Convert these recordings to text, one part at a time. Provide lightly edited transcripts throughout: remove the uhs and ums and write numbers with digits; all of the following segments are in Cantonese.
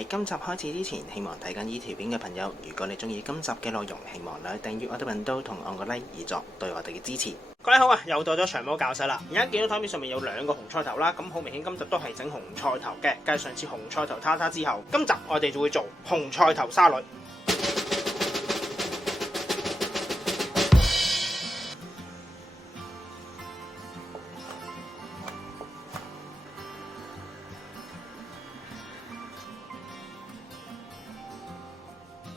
喺今集開始之前，希望睇緊呢條片嘅朋友，如果你中意今集嘅內容，希望你訂閱我哋頻道同按個 like 以作對我哋嘅支持。各位好啊，又到咗長毛教室啦。而家見到台面上面有兩個紅菜頭啦，咁好明顯今集都係整紅菜頭嘅。繼上次紅菜頭塔塔之後，今集我哋就會做紅菜頭沙律。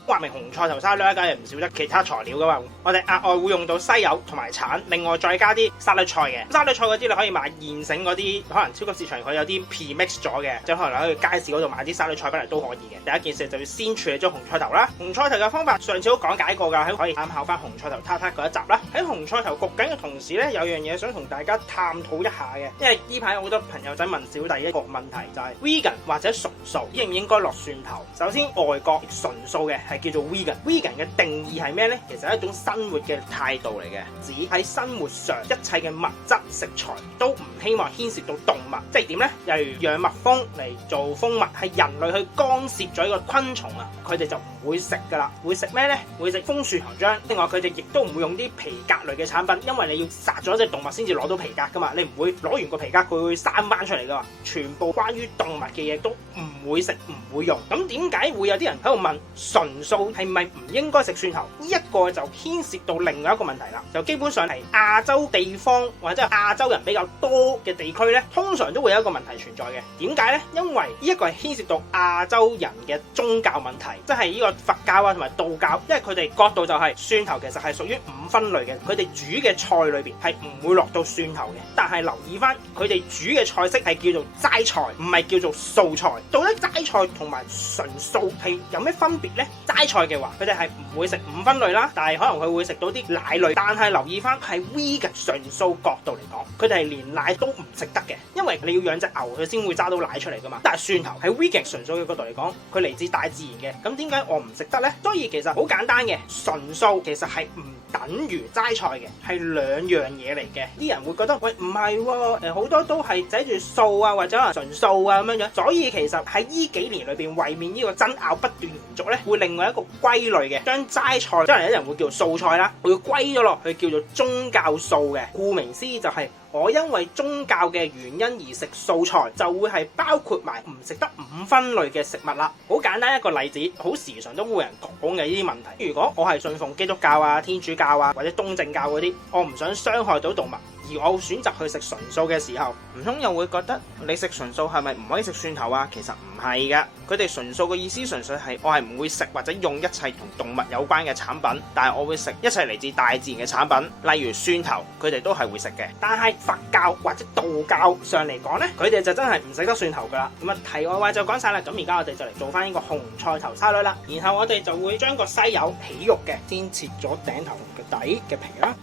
話明紅菜頭沙律梗係唔少得其他材料噶嘛，我哋額外會用到西柚同埋橙，另外再加啲沙律菜嘅。沙律菜嗰啲你可以買現成嗰啲，可能超級市場佢有啲 pre-mix 咗嘅，即係可能喺街市嗰度買啲沙律菜翻嚟都可以嘅。第一件事就要先處理咗紅菜頭啦。紅菜頭嘅方法上次都講解過㗎，可以參考翻紅菜頭塔塔嗰一集啦。喺紅菜頭焗緊嘅同時咧，有樣嘢想同大家探討一下嘅，因為呢排好多朋友仔問小弟一個問題，就係 vegan 或者純素應唔應該落蒜頭？首先外國純素嘅係叫做 vegan 嘅定義係咩呢？其實係一種生活嘅態度嚟嘅，指喺生活上一切嘅物質食材都唔希望牽涉到動物，即係點呢？例如養蜜蜂嚟做蜂蜜，係人類去干涉咗一個昆蟲啊，佢哋就唔會食噶啦。會食咩呢？會食楓樹糖漿。另外佢哋亦都唔會用啲皮革類嘅產品，因為你要殺咗隻動物先至攞到皮革噶嘛，你唔會攞完個皮革佢會生翻出嚟噶嘛。全部關於動物嘅嘢都唔會食，唔會用。咁點解會有啲人喺度問純素係咪唔應該食蒜頭？呢一個就牽涉到另外一個問題啦，就基本上係亞洲地方或者係亞洲人比較多嘅地區咧，通常都會有一個問題存在嘅。點解呢？因為呢一個係牽涉到亞洲人嘅宗教問題，即係呢個佛教啊同埋道教，因為佢哋角度就係蒜頭其實係屬於五分類嘅，佢哋煮嘅菜裏邊係唔會落到蒜頭嘅。但係留意翻，佢哋煮嘅菜式係叫做齋菜，唔係叫做素菜。到底齋菜同埋純素係有咩分別呢？齋菜嘅話，佢哋係唔會食五分類啦，但係可能佢會食到啲奶類。但係留意翻係 vegan 純素角度嚟講，佢哋係連奶都唔食得嘅，因為你要養隻牛佢先會揸到奶出嚟噶嘛。但係蒜頭喺 vegan 純素嘅角度嚟講，佢嚟自大自然嘅，咁點解我唔食得呢？所以其實好簡單嘅，純素其實係唔等於齋菜嘅，係兩樣嘢嚟嘅。啲人會覺得喂，唔係喎，好多都係寫住素啊或者可能純素啊咁樣樣，所以其實喺呢幾年裏邊為免呢個爭拗不斷延續呢，會另外一個歸類嘅，將齋菜即係有人會叫做素菜啦，會歸咗落去叫做宗教素嘅。顧名思義就係我因為宗教嘅原因而食素菜，就會係包括埋唔食得五分類嘅食物啦。好簡單一個例子，好時常都會有人講嘅呢啲問題。如果我係信奉基督教啊、天主教啊或者東正教嗰啲，我唔想傷害到動物，而我選擇去食純素嘅時候，唔通又會覺得你食純素係咪唔可以食蒜頭啊？其實唔係噶，佢哋純素嘅意思純粹係我係唔會食或者用一切同動物有關嘅產品，但係我會食一切嚟自大自然嘅產品，例如蒜頭，佢哋都係會食嘅。但係佛教或者道教上嚟講呢，佢哋就真係唔食得蒜頭噶啦。咁啊，題外話就講晒啦。咁而家我哋就嚟做翻呢個紅菜頭沙律啦。然後我哋就會將個西柚起肉嘅，先切咗頂頭嘅底嘅皮啦。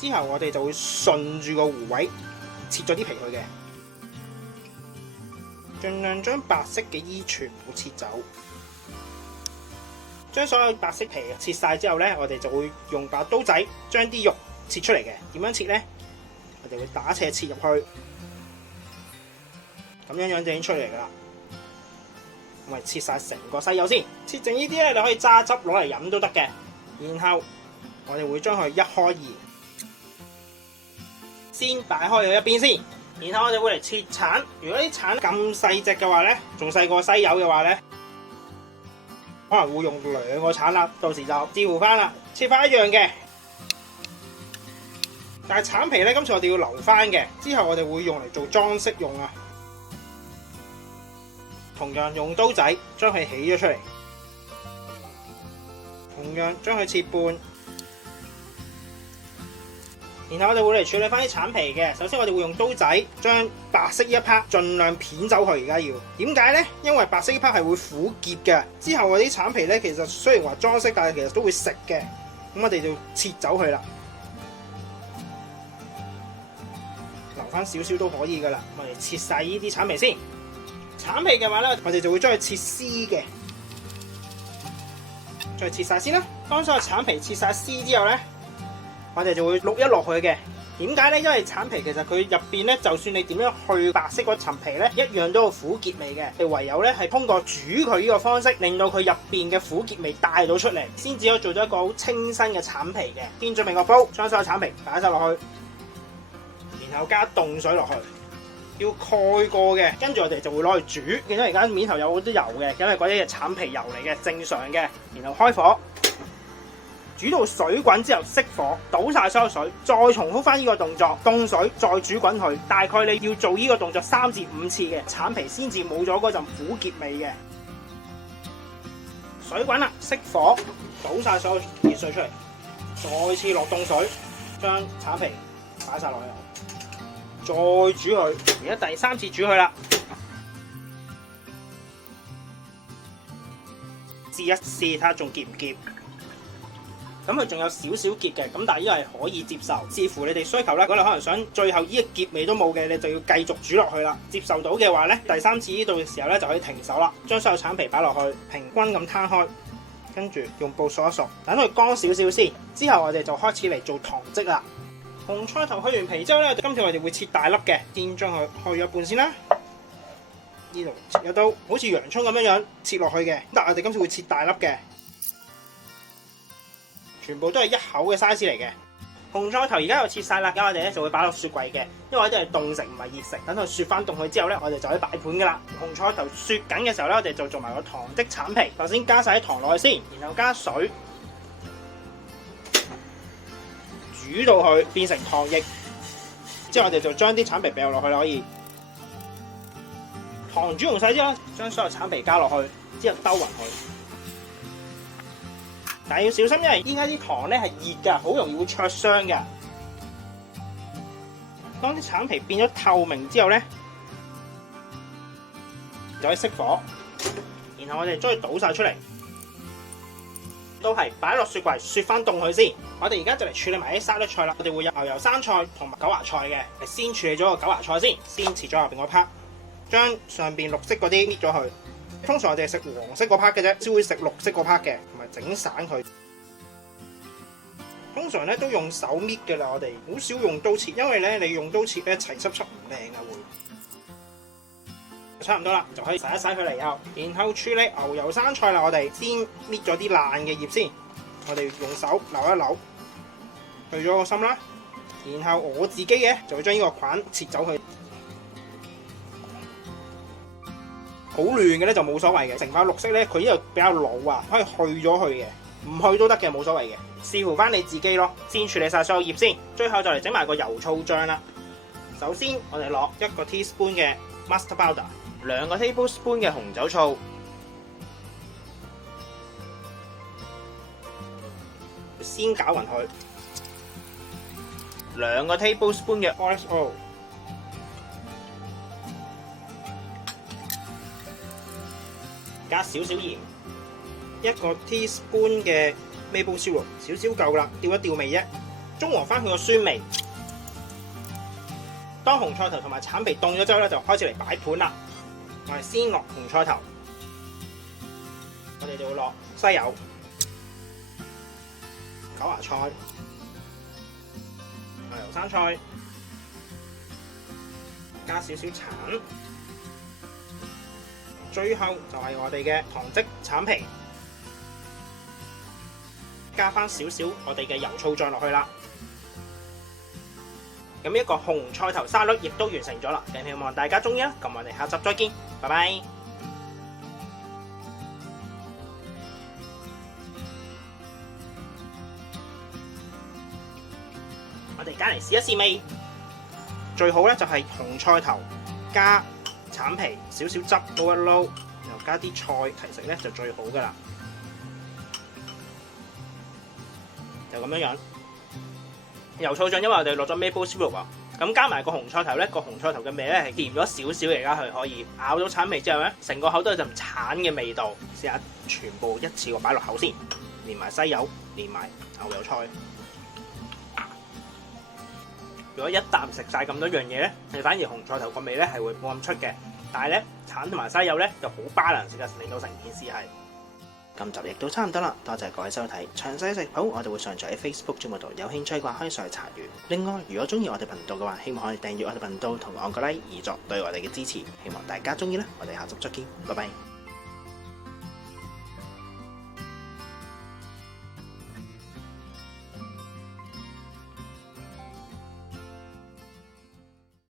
之後我哋就會順住個弧位切咗啲皮去嘅，盡量將白色嘅衣全部切走。將所有白色皮切晒之後呢，我哋就會用把刀仔將啲肉切出嚟嘅。點樣切呢？我哋會打斜切入去，咁樣樣就已經出嚟噶啦。我哋切晒成個西柚先，切剩呢啲咧，你可以揸汁攞嚟飲都得嘅。然後我哋會將佢一開二，先擺開佢一邊先。然後我哋會嚟切橙。如果啲橙咁細隻嘅話咧，仲細過西柚嘅話咧，可能會用兩個橙啦。到時就視乎翻啦，切翻一樣嘅。但係橙皮咧，今次我哋要留翻嘅。之後我哋會用嚟做裝飾用啊。同樣用刀仔將佢起咗出嚟，同樣將佢切半。然後我哋會嚟處理翻啲橙皮嘅。首先我哋會用刀仔將白色一 part 盡量片走佢。而家要點解呢？因為白色一 part 係會苦澀嘅。之後嗰啲橙皮咧，其實雖然話裝飾，但係其實都會食嘅。咁我哋就切走佢啦，留翻少少都可以噶啦。我哋切晒呢啲橙皮先。橙皮嘅話咧，我哋就會將佢切絲嘅，再切晒先啦。當所有橙皮切晒絲之後咧，我哋就會碌一落去嘅，點解呢？因為橙皮其實佢入邊咧，就算你點樣去白色嗰層皮咧，一樣都有苦澀味嘅。你唯有咧係通過煮佢呢個方式，令到佢入邊嘅苦澀味帶到出嚟，先至可以做咗一個好清新嘅橙皮嘅。先準備個煲，將所有橙皮擺晒落去，然後加凍水落去，要蓋過嘅。跟住我哋就會攞去煮。見到而家面頭有好多油嘅，因為嗰啲係橙皮油嚟嘅，正常嘅。然後開火。煮到水滾之後熄火，倒晒所有水，再重複翻呢個動作，凍水再煮滾佢。大概你要做呢個動作3至5次嘅，橙皮先至冇咗嗰陣苦澀味嘅。水滾啦，熄火，倒晒所有熱水出嚟，再次落凍水，將橙皮擺晒落去，再煮佢。而家第3次煮佢啦，試一試睇下仲結唔結。咁佢仲有少少結嘅，咁但係呢個係可以接受，視乎你哋需求啦。如果你可能想最後呢個結味都冇嘅，你就要繼續煮落去啦。接受到嘅話咧，第3次呢度嘅時候咧就可以停手啦，將所有橙皮擺落去，平均咁攤開，跟住用布掃一掃，等佢乾少少先。之後我哋就開始嚟做糖漬啦。紅菜頭去完皮之後咧，今次我哋會切大粒嘅，先將佢去咗一半先啦。呢度切一刀，好似洋葱咁樣切落去嘅，但係我哋今次會切大粒嘅。全部都係1口嘅 size 嚟嘅。紅菜頭而家又切晒啦，咁我哋咧就會擺落雪櫃嘅，因為我哋係凍食唔係熱食。等佢雪翻凍佢之後咧，我哋就可以擺盤噶啦。紅菜頭雪緊嘅時候咧，我哋就做埋個糖漬橙皮。首先加晒啲糖落去先，然後加水，煮到佢變成糖液。之後我哋就將啲橙皮掉落去啦，可以。糖煮溶晒之後，將所有橙皮加落去，之後兜勻佢。但係要小心，因為依家啲糖咧係熱㗎，好容易會灼傷㗎。當啲橙皮變咗透明之後咧，就可以熄火，然後我哋將佢倒晒出嚟，都係擺落雪櫃雪翻凍佢先。我哋而家就嚟處理埋啲沙律菜啦。我哋會有牛油生菜同埋韭芽菜嘅，先處理咗個韭芽菜先切咗入邊嗰 part， 將上邊綠色嗰啲搣咗佢。通常我哋係食黃色嗰 part 嘅啫，先會食綠色嗰 part 嘅，同埋整散佢。通常咧都用手搣嘅啦，我哋好少用刀切，因為咧你用刀切咧齊濕濕唔靚啊會。差唔多啦，就可以洗一洗佢嚟後，然後處理牛油生菜啦。我哋先搣咗啲爛嘅葉先，我哋用手扭一扭，去咗個心啦。然後我自己嘅就會將呢個菌切走佢。好亂嘅咧就冇所謂嘅，成塊綠色咧佢呢度比較老啊，可以去咗佢嘅，唔去都得嘅，冇所謂嘅，視乎翻你自己咯。先處理晒所有葉先，最後就嚟整埋個油醋醬啦。首先我哋落1個 teaspoon 嘅 mustard powder， 2個 tablespoon 嘅紅酒醋，先攪勻佢，2個 tablespoon 嘅 olive oil。加少少鹽，1個 teaspoon 嘅 maple syrup， 少少夠啦，調一調味啫，中和翻佢個酸味。當紅菜頭同埋橙皮凍咗之後咧，就開始嚟擺盤啦。我哋先落紅菜頭，我哋就會落西柚、韭芽菜、牛油生菜，加少少橙。最後就係我哋嘅糖漬橙皮，加翻少少我哋嘅油醋醬落去啦。咁一個紅菜頭沙律亦都完成咗啦，希望大家中意啦。咁我哋下集再見，拜拜。我哋加嚟試一試味，最好咧就係紅菜頭加橙皮，少少汁撈一撈，然後加啲菜提食咧就最好噶啦，就咁樣樣。油醋醬因為我哋落咗 maple syrup 啊，咁加埋個紅菜頭咧，個紅菜頭嘅味咧係甜咗少少，而家佢可以咬到橙味之後咧，成個口都有陣橙嘅味道。試下全部一次過擺落口先，連埋西柚，連埋牛油菜。如果一啖食晒咁多樣嘢咧，你反而紅菜頭個味咧係會冇咁出嘅，但係咧橙同埋西柚咧就好 balance嘅，令到成件事係。今集亦都差唔多啦，多謝各位收睇。詳細食譜我哋會上載喺 Facebook 專頁度，有興趣嘅話可以上去查閱。另外，如果中意我哋頻道嘅話，希望可以訂閱我哋頻道同按個 like 以作對我哋嘅支持。希望大家中意啦，我哋下集再見，拜拜。